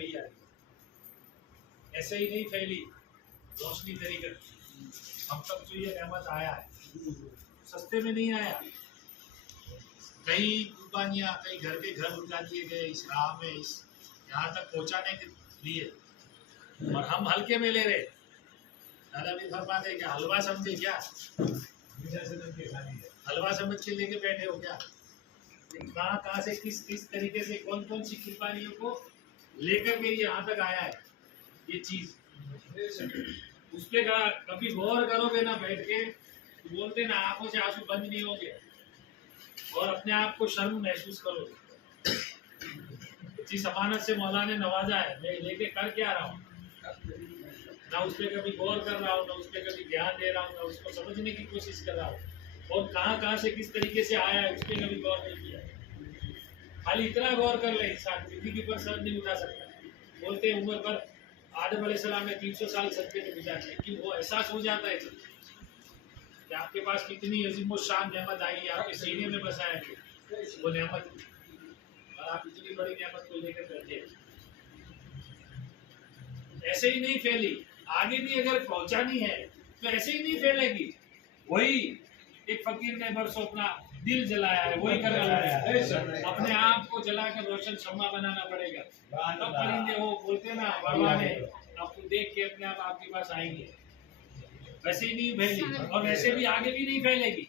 वही आ रही। ऐसे ही नहीं फैली रोशनी तरीके, हम तक जो ये रहमत आया है सस्ते में नहीं आया। कई कुर्बानियाँ, कई घर के घर उठा दिए गए इस राह में, इस यहाँ तक पहुँचाने के लिए, और हम हल्के में ले रहे। दादा भी फरमाते क्या हलवा समझे क्या, हलवा समझ के लेके बैठे हो क्या? कहाँ कहाँ से किस किस तरीके से कौन कौन सी कुर्बानियों को लेकर के यहाँ तक आया है ये चीज, उस पे कभी गौर करोगे ना बैठ के, तो बोलते ना आंखों से आंसू बंद नहीं होंगे और अपने आप को शर्म महसूस करोगे। जिस अमानत से मौला ने नवाजा है, मैं लेके कर क्या रहा हूँ, ना उस पर कभी गौर कर रहा हूँ, ना उस पर कभी ध्यान दे रहा हूँ, ना उसको समझने की कोशिश कर रहा हूँ, और कहाँ से किस तरीके से आया है उस पर कभी गौर नहीं किया। खाली इतना गौर कर ले इंसान जिंदगी पर सर नहीं उठा सकता। बोलते हैं उम्र पर आदम अलैहिस्सलाम ने 300 साल सत्य में गुजारे, कि वो एहसास हो जाता है कि आपके पास कितनी अजीम शान नेमत आई है, आपके सीने में बसाया है वो नेमत, और आप इतनी बड़ी नेमत को लेकर बैठे हैं। ऐसे ही नहीं फैली, आगे भी अगर पहुंचानी है तो ऐसे ही नहीं फैलेगी। वही एक फकीर ने बरसों अपना दिल जलाया है, वही कर रहा है, अपने आप को जलाकर रोशन शम्मा बनाना पड़ेगा, तब परिंदे वो बोलते ना भगवान आपको देख के अपने आप आपके पास आएंगे। वैसे ही नहीं फैली और वैसे भी आगे भी नहीं फैलेगी।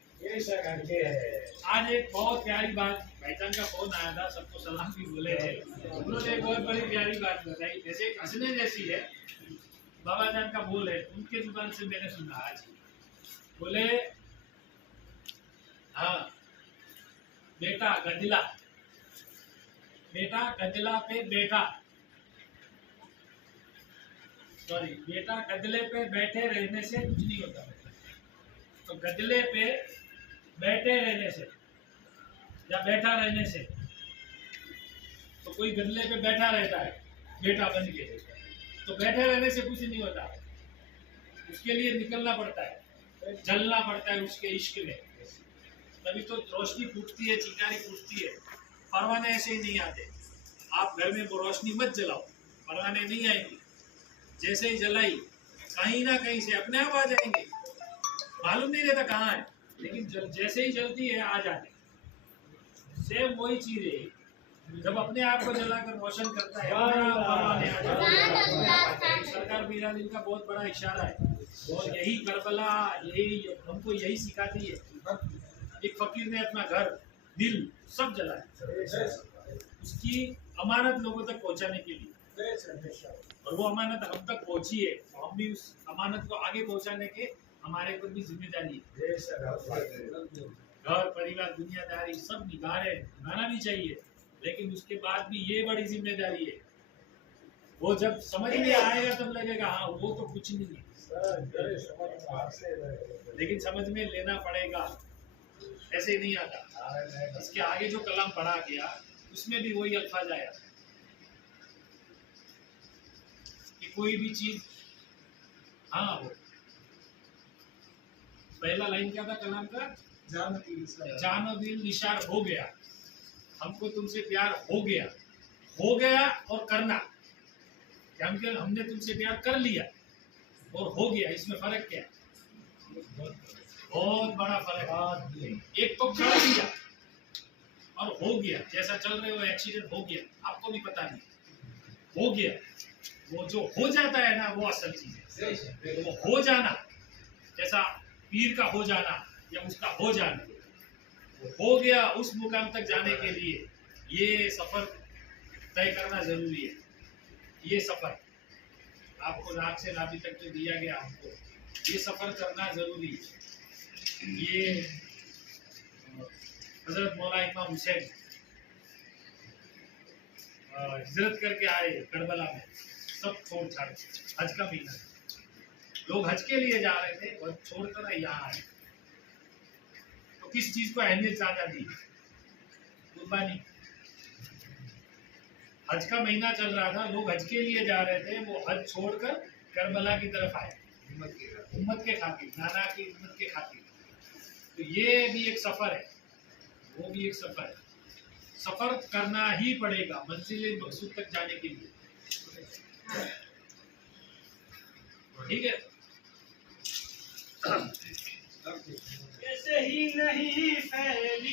आज एक बहुत प्यारी बात, भाईजान का फोन आया था, सबको सलाम भी बोले थे, उन्होंने एक बहुत बड़ी प्यारी बात बताई, जैसे एक हंसने जैसी है। बाबा जान का बोल है, उनके जुबान से मैंने सुना आज। बोले हाँ बेटा गदला, बेटा गदला पे बैठा, सॉरी बेटा गदले पे बैठे रहने से कुछ नहीं होता। तो गदले पे बैठे रहने से या बैठा रहने से, तो कोई गदले पे बैठा रहता है बेटा बन के, तो बैठे रहने से कुछ नहीं होता, उसके लिए निकलना पड़ता है, जलना पड़ता है उसके इश्क में, तभी तो रोशनी फूटती है, चिंगारी फूटती है। परवाने ऐसे ही नहीं आते। आप घर में वो रोशनी मत जलाओ, परवाने नहीं आएंगे। जैसे ही जलाई कहीं ना कहीं से अपने आप आ जाएंगे, मालूम नहीं रहता कहाँ है, लेकिन जैसे ही जलती है आ जाते। सेम वही चीज है, जब अपने आप को जलाकर रोशन करता है परवाने आ जाते। सरकार मीरा दिल का बहुत बड़ा इशारा है, और यही करबला यही हमको यही सिखाती है। एक फकीर ने अपना घर दिल सब जलाया उसकी अमानत लोगों तक पहुंचाने के लिए, और वो अमानत हम तक पहुंची है, तो हम भी उस अमानत को आगे पहुंचाने के हमारे ऊपर भी जिम्मेदारी है। घर परिवार दुनियादारी सब निभाना भी चाहिए, लेकिन उसके बाद भी ये बड़ी जिम्मेदारी है। वो जब समझ में आएगा तब लगेगा हाँ वो तो कुछ नहीं है, लेकिन समझ में लेना पड़ेगा, ऐसे ही नहीं आता। इसके आगे जो कलाम पढ़ा गया उसमें भी वही अल्फाज आया कि कोई भी चीज, हाँ वो पहला लाइन क्या था कलाम का, जानो दिल निशार हो गया, हमको तुमसे प्यार हो गया और करना, हमने तुमसे प्यार कर लिया और हो गया, इसमें फर्क क्या है? बहुत बड़ा फर्क है। एक तो कर लिया और हो गया, जैसा चल रहे हो एक्सीडेंट हो गया, आपको भी पता नहीं, हो गया। वो जो हो जाता है ना वो असल चीज है। तो वो हो जाना, जैसा पीर का हो जाना या उसका हो जाना, वो हो गया, उस मुकाम तक जाने के लिए ये सफर तय करना जरूरी है। ये सफर आपको नाक से नाभि तक जो दिया गया हमको, ये सफर करना जरूरी है। ये हजरत मौला इमाम हुसैन हिजरत करके आए करबला में, सब छोड़ छाड़, हज का महीना, लोग हज के लिए जा रहे थे और छोड़कर यहाँ आए, तो किस चीज को अहमियत ज्यादा दी? कुर्बानी। हज का महीना चल रहा था, लोग हज के लिए जा रहे थे, वो हज छोड़कर करबला की तरफ आए, उम्मत के खातिर, नाना की उम्मत के खातिर। तो ये भी एक सफर है, वो भी एक सफर है, सफर करना ही पड़ेगा मंजिल मकसूद तक जाने के लिए। ठीक है। ऐसे ही नहीं फैली